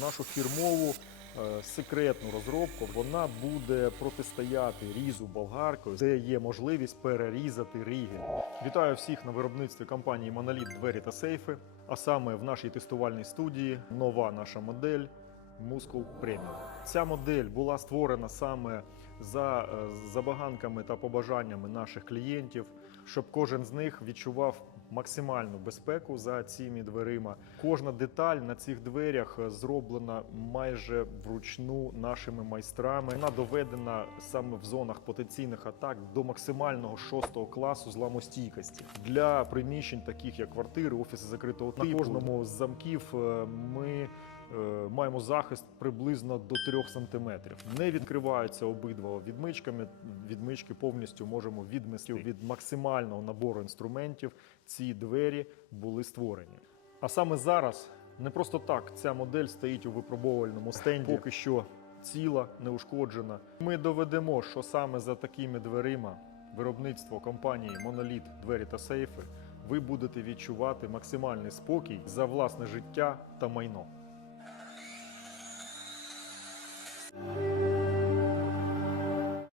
нашу фірмову е, секретну розробку. Вона буде протистояти різу болгаркою, де є можливість перерізати рігель. Вітаю всіх на виробництві компанії Monolith двері та сейфи. А саме в нашій тестувальній студії нова наша модель. Muscle Premium. Ця модель була створена саме за е, забаганками та побажаннями наших клієнтів, щоб кожен з них відчував максимальну безпеку за цими дверима. Кожна деталь на цих дверях е, зроблена майже вручну нашими майстрами. Вона доведена саме в зонах потенційних атак до максимального шостого класу зламостійкості для приміщень, таких як квартири, офіси закритого типу. На кожному з замків е, ми маємо захист приблизно до 3 см. Не відкриваються обидва відмичками. Відмички повністю можемо відмести від максимального набору інструментів. Ці двері були створені. А саме зараз не просто так ця модель стоїть у випробовувальному стенді, поки що ціла, неушкоджена. Ми доведемо, що саме за такими дверима виробництво компанії Monolith двері та сейфи ви будете відчувати максимальний спокій за власне життя та майно.